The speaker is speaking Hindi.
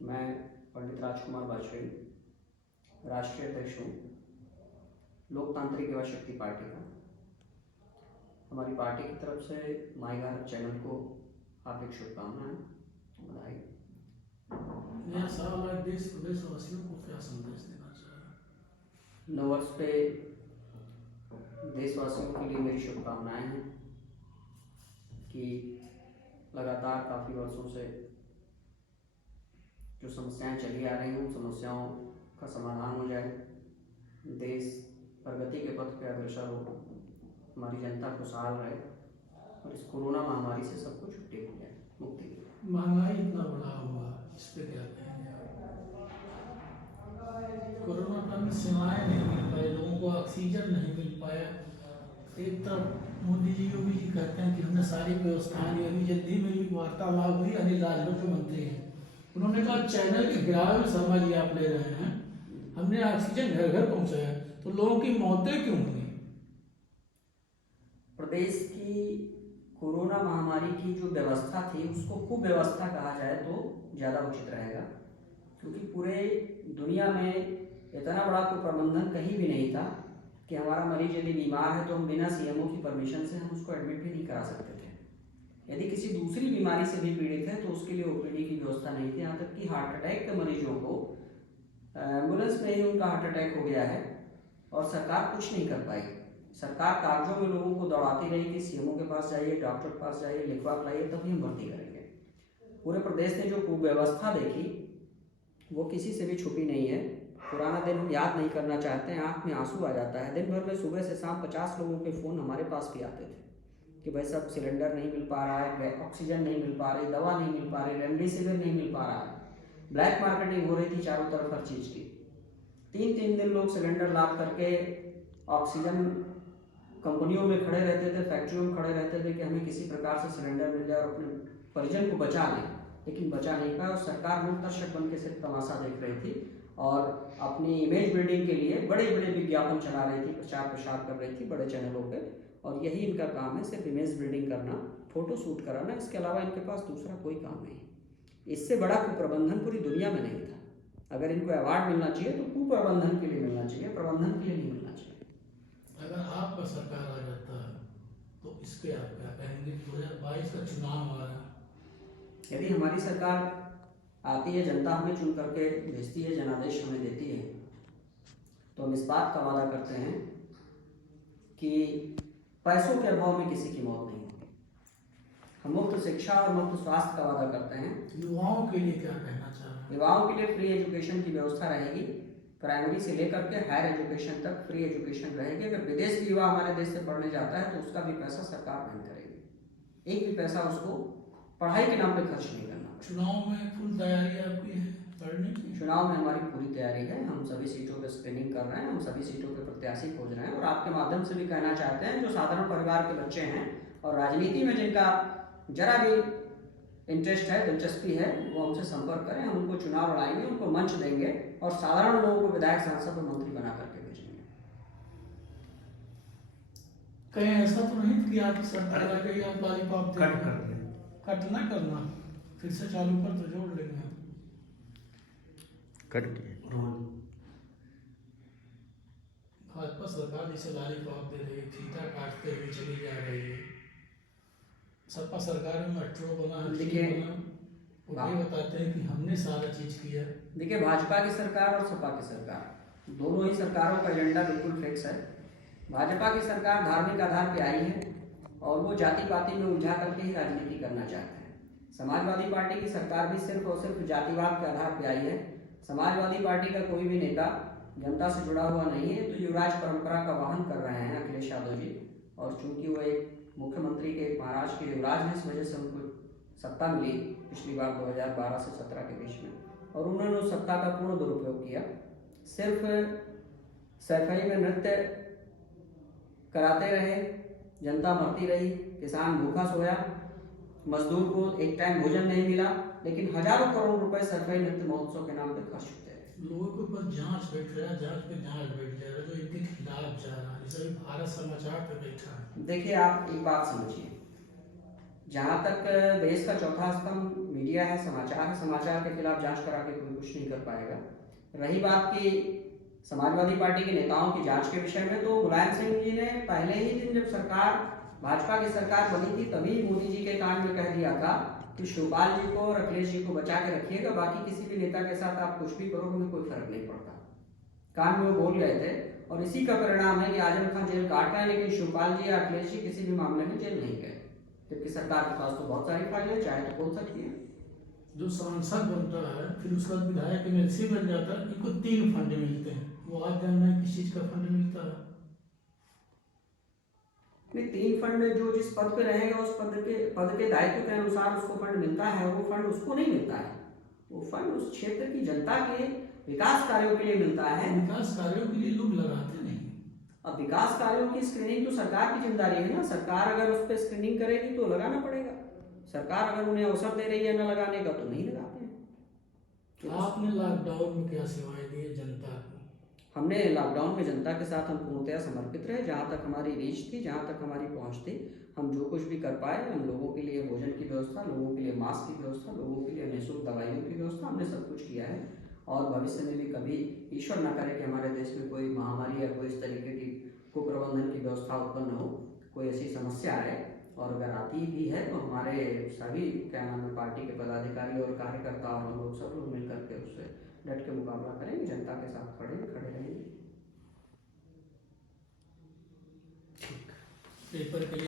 मैं पंडित राजकुमार वाजपेयी, राष्ट्रीय अध्यक्ष हूँ लोकतांत्रिक युवा शक्ति पार्टी का। हमारी पार्टी की तरफ से माई भारत चैनल को हार्दिक शुभकामनाएं, बधाई। नया साल है, देश प्रदेशवासियों को क्या संदेश देना चाह रहे हैं? नववर्ष पे देशवासियों के लिए मेरी शुभकामनाएं हैं कि लगातार काफ़ी वर्षों से जो समस्याएं चली आ रही हैं उन समस्याओं का समाधान हो जाए, देश प्रगति के पथ पे अग्रसर हो, हमारी जनता खुशहाल रहे और इस कोरोना महामारी से सबको छुट्टी हो जाए, मुक्ति मिले। महंगाई इतना बढ़ा हुआ, इस पे क्या कहेंगे आप? कोरोना काल में सेवाएं नहीं मिल पाई, लोगों को ऑक्सीजन नहीं मिल पाया। एक तरफ मोदी जी, योगी जी कहते हैं कि हमने सारी व्यवस्थाएं ली। अभी जल्दी मेरी वार्तालाप हुई अनिल राजभर जो मंत्री हैं, उन्होंने कहा चैनल के 11वें शर्मा जी आप ले रहे हैं, हमने ऑक्सीजन घर घर पहुंचाया, तो लोगों की मौतें क्यों हुई? प्रदेश की कोरोना महामारी की जो व्यवस्था थी उसको कुव्यवस्था कहा जाए तो ज़्यादा उचित रहेगा, क्योंकि पूरे दुनिया में इतना बड़ा कोई प्रबंधन कहीं भी नहीं था कि हमारा मरीज यदि बीमार है तो हम बिना सीएमओ की परमिशन से हम उसको एडमिट भी नहीं करा सकते थे। यदि किसी दूसरी बीमारी से भी पीड़ित है तो उसके लिए ओपीडी की व्यवस्था नहीं थी। यहाँ तक कि हार्ट अटैक के मरीजों को एम्बुलेंस में ही उनका हार्ट अटैक हो गया है और सरकार कुछ नहीं कर पाई। सरकार कागजों में लोगों को दौड़ाती रही कि सीएमओ के पास जाइए, डॉक्टर के पास जाइए, लिखवा लाइए तभी हम भर्ती करेंगे। पूरे प्रदेश ने जो कुव्यवस्था देखी वो किसी से भी छुपी नहीं है। पुराना दिन हम याद नहीं करना चाहते हैं, आंख में आंसू आ जाता है। दिन भर में सुबह से शाम 50 लोगों के फ़ोन हमारे पास भी आते थे कि भाई साहब सिलेंडर नहीं मिल पा रहा है, ऑक्सीजन नहीं मिल पा रही, दवा नहीं मिल पा रही, रेमडेसिविर नहीं मिल पा रहा है। ब्लैक मार्केटिंग हो रही थी चारों तरफ हर चीज़ की। 3-3 दिन लोग सिलेंडर लाद करके ऑक्सीजन कंपनियों में खड़े रहते थे, फैक्ट्रियों में खड़े रहते थे कि हमें किसी प्रकार से सिलेंडर मिल जाए और अपने परिजन को बचा लें, लेकिन बचा नहीं पाया। और सरकार मूकदर्शक बन के सिर्फ तमाशा देख रही थी और अपनी इमेज बिल्डिंग के लिए बड़े बड़े विज्ञापन चला रही थी, प्रचार प्रसार कर रही थी बड़े चैनलों पे। और यही इनका काम है, सिर्फ इमेज बिल्डिंग करना, फोटो शूट कराना, इसके अलावा इनके पास दूसरा कोई काम नहीं। इससे बड़ा कुप्रबंधन पूरी दुनिया में नहीं था। अगर इनको अवार्ड मिलना चाहिए तो कुप्रबंधन के लिए मिलना चाहिए, प्रबंधन के लिए नहीं मिलना चाहिए। अगर आपका सरकार आ जाता है तो इस पे आप क्या कहेंगे? 2022 का चुनाव आ रहा है, यदि हमारी सरकार आती है, जनता हमें चुन करके भेजती है, जनादेश हमें देती है, तो हम इस बात का वादा करते हैं कि पैसों के अभाव में किसी की मौत नहीं होगी। हम मुफ्त शिक्षा और मुफ्त स्वास्थ्य का वादा करते हैं। युवाओं के लिए क्या कहना चाह रहे हैं? युवाओं के लिए फ्री एजुकेशन की व्यवस्था रहेगी, प्राइमरी से लेकर के हायर एजुकेशन तक फ्री एजुकेशन रहेगी। अगर विदेश भी युवा हमारे देश से पढ़ने जाता है तो उसका भी पैसा सरकार वहन करेगी, एक भी पैसा उसको पढ़ाई के नाम पे खर्च नहीं करना। चुनाव में फुल तैयारी आपकी है पढ़ने की? चुनाव में हमारी पूरी तैयारी है, हम सभी सीटों पे स्क्रीनिंग कर रहे हैं, हम सभी सीटों पे प्रत्याशी खोज रहे हैं। और आपके माध्यम से भी कहना चाहते हैं, जो साधारण परिवार के बच्चे हैं और राजनीति में जिनका जरा भी इंटरेस्ट है, दिलचस्पी है, वो हमसे संपर्क करें। हम उनको चुनाव लड़ाएंगे, उनको मंच देंगे और साधारण लोगों को विधायक, सांसद और मंत्री बना करके भेजेंगे। कहीं ऐसा तो नहीं कि आप सरकार आ गई, आप लॉलीपॉप दे कट कर दिया, कट ना करना, फिर से चालू कर तो जोड़ लेंगे। कट किए। भाजपा सरकार जिसे लॉलीपॉप दे रही है, फीता काटते हुए चली जा रही है। सपा सरकार में मेट्रो बना है, देखिए, वो ये बताते हैं कि हमने सारा चीज किया। देखिए, भाजपा की सरकार और सपा की सरकार दोनों ही सरकारों का एजेंडा बिल्कुल फिक्स है। भाजपा की सरकार धार्मिक आधार पे आई है और वो जाति पाति में उलझा करके ही राजनीति करना चाहते हैं। समाजवादी पार्टी की सरकार भी सिर्फ और सिर्फ जातिवाद के आधार पर आई है। समाजवादी पार्टी का कोई भी नेता जनता से जुड़ा हुआ नहीं है, तो युवराज परंपरा का वाहन कर रहे हैं अखिलेश यादव जी। और चूंकि वो एक मुख्यमंत्री के महाराष्ट्र के युवराज हैं, इस वजह से उनको सत्ता मिली पिछली बार 2012 से 17 के बीच में, और उन्होंने उस सत्ता का पूर्ण दुरुपयोग किया। सिर्फ सफाई में नृत्य कराते रहे, जनता मरती रही, किसान भूखा सोया, मजदूर को एक टाइम भोजन नहीं मिला, लेकिन हजारों करोड़ रुपए सफाई नृत्य महोत्सव के नाम पे खर्च होते रहे। लोगों के ऊपर जांच बैठ रहा है, जांच पे जांच बैठ जा रहा है, जो इनके खिलाफ जा रहा है। जैसे भारत समाचार पे बैठा है। देखिए, आप एक बात समझिए, जहाँ तक देश का चौथा स्तंभ मीडिया है, समाचार है, समाचार के खिलाफ जांच करा के कोई कुछ नहीं कर पाएगा। रही बात की समाजवादी पार्टी के नेताओं की जांच के विषय में, तो मुलायम सिंह जी ने पहले ही दिन जब सरकार भाजपा की सरकार बनी थी तभी मोदी जी के कान में कह दिया था कि शिवपाल जी को और अखिलेश जी को बचा के रखिएगा, बाकी किसी भी नेता के साथ आप कुछ भी करो, हमें कोई फर्क नहीं पड़ता। कान में वो बोल गए थे और इसी का परिणाम है कि आजम खान जेल काट रहे हैं लेकिन शिवपाल जी या अखिलेश जी किसी भी मामले में जेल नहीं गए, जबकि सरकार के पास तो बहुत सारी फाइलें चाहे तो खोल सकती है। जो सांसद बनता है फिर उसके बाद विधायक एमएलसी बन जाता है, इनको 3 फंड मिलते हैं। वो आप जानना है किस चीज का फंड मिलता है? नहीं, 3 फंड जो जिस पद पे रहेगा उस पद के दायित्व के अनुसार उसको फंड मिलता है, वो फंड उसको नहीं मिलता है, वो फंड उस क्षेत्र की जनता के विकास कार्यों के लिए मिलता है। विकास कार्यों के लिए लोग लगाते नहीं। अब विकास कार्यों की स्क्रीनिंग तो सरकार की जिम्मेदारी है ना, सरकार अगर उस पर स्क्रीनिंग करेगी तो लगाना पड़ेगा। सरकार अगर उन्हें अवसर दे रही है न लगाने का तो नहीं लगाते हैं। आपने लॉकडाउन में क्या सेवाएं दी जनता को? हमने लॉकडाउन में जनता के साथ हम पूर्णतया समर्पित रहे, जहाँ तक हमारी रीच थी, जहाँ तक हमारी पहुँच थी, हम जो कुछ भी कर पाए, हम लोगों के लिए भोजन की व्यवस्था, लोगों के लिए मास्क की व्यवस्था, लोगों के लिए निःशुल्क दवाइयों की व्यवस्था, हमने सब कुछ किया है। और भविष्य में भी कभी ईश्वर ना करे कि हमारे देश में कोई महामारी या कोई इस तरीके की कुप्रबंधन की व्यवस्था उत्पन्न हो, कोई ऐसी समस्या आए, और अगर आती भी है तो हमारे सभी क्या नाम है पार्टी के पदाधिकारी और कार्यकर्ता और हम लोग सब लोग मिलकर के उससे डट के मुकाबला करेंगे, जनता के साथ खड़े रहेंगे। पेपर के लिए